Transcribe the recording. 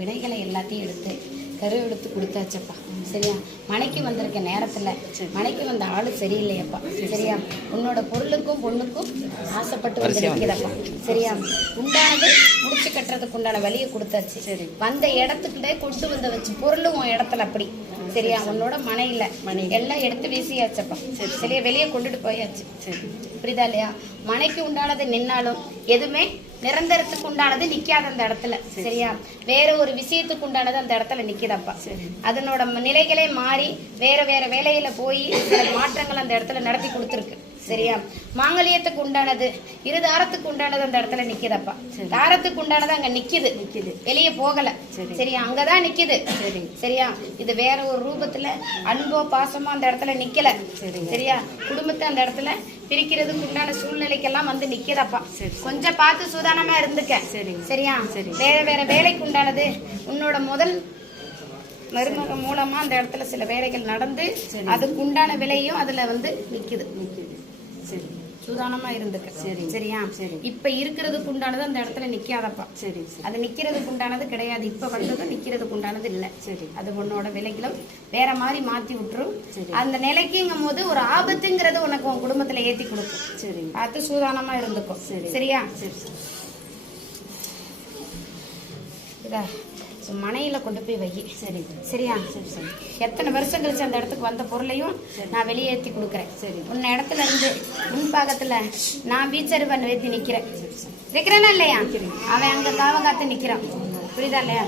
வினைகளை எல்லாத்தையும் எடுத்து கருவெடுத்து கொடுத்தாச்சப்பா. சரியா? மனைக்கு வந்திருக்க நேரத்தில் மனைக்கு வந்த ஆளு சரியில்லையப்பா. சரியா? உன்னோட பொருளுக்கும் பொண்ணுக்கும் ஆசைப்பட்டு வந்து நிற்கிறப்பா. சரியா? உண்டானது முடிச்சு கட்டுறதுக்கு உண்டான வழியை கொடுத்தாச்சு. சரி, வந்த இடத்துக்கிட்டே கொண்டு வந்த வச்சு பொருளும் உன் இடத்துல அப்படி. சரியா? உன்னோட மனையில எல்லாம் எடுத்து வீசியாச்சப்பா. சரியா? வெளியே கொண்டுட்டு போயாச்சு. சரி, புரியுதா இல்லையா? மனைக்கு உண்டானது நின்னாலும் எதுவுமே நிரந்தரத்துக்கு உண்டானது நிக்காத அந்த இடத்துல. சரியா? வேற ஒரு விஷயத்துக்கு உண்டானது அந்த இடத்துல நிக்குதப்பா. அதனோட நிலைகளே மாறி வேற வேற வேலையில போய் சில மாற்றங்கள் அந்த இடத்துல நடத்தி கொடுத்துருக்கு. சரியா? மாங்கல்யத்துக்கு உண்டானது இருதாரத்துக்கு உண்டானது அந்த இடத்துல நிக்குதப்பா. தாரத்துக்கு உண்டானது அங்க நிக்குது, வெளியே போகல. சரியா? அங்கதான் நிக்குது. சரியா? இது வேற ஒரு ரூபத்துல அன்போ பாசமோ அந்த இடத்துல நிக்கல. சரியா? குடும்பத்தை அந்த இடத்துல பிரிக்கிறதுக்கு உண்டான சூழ்நிலைக்கெல்லாம் வந்து நிக்கிறப்பா. கொஞ்சம் பார்த்து சூதானமா இருந்துக்க. சரியா? வேற வேற வேலைக்கு உண்டானது உன்னோட முதல் மருமக மூலமா அந்த இடத்துல சில வேலைகள் நடந்து அதுக்கு உண்டான விலையும் அதுல வந்து நிக்குது. சரி, சூதானமா இருந்துக்க. சரி, சரியா? இப்ப இருக்கிறதுக்கு உண்டானது அந்த இடத்துல நிக்காதப்பா. சரி, அது நிக்கிறதுக்கு உண்டானது கிடையாது. இப்ப வந்ததும் நிக்கிறதுக்கு உண்டானது இல்ல. சரி, அது உன்னோட விலைகளும் வேற மாதிரி மாத்தி விட்டுரும். அந்த நிலைக்குங்கும் போது ஒரு ஆபத்துங்கிறது உனக்கு உன் குடும்பத்துல ஏத்தி கொடுக்கும். சரி, பார்த்து சூதானமா இருந்துக்கும். சரியா? மனையில கொண்டு போய் வை. சரி, சரியா? எத்தனை வருஷம் கழிச்சு அந்த இடத்துக்கு வந்த பொருளையும் நான் வெளியேற்றி கொடுக்குறேன். சரி, உன்ன இடத்துல இருந்து முன்பாகத்துல நான் வீச்சருவன் ஏற்றி நிக்கிறேன். வைக்கிறேன்னா இல்லையா? அவன் அங்க காவ காத்து நிக்கிறான். புரியுதா இல்லையா?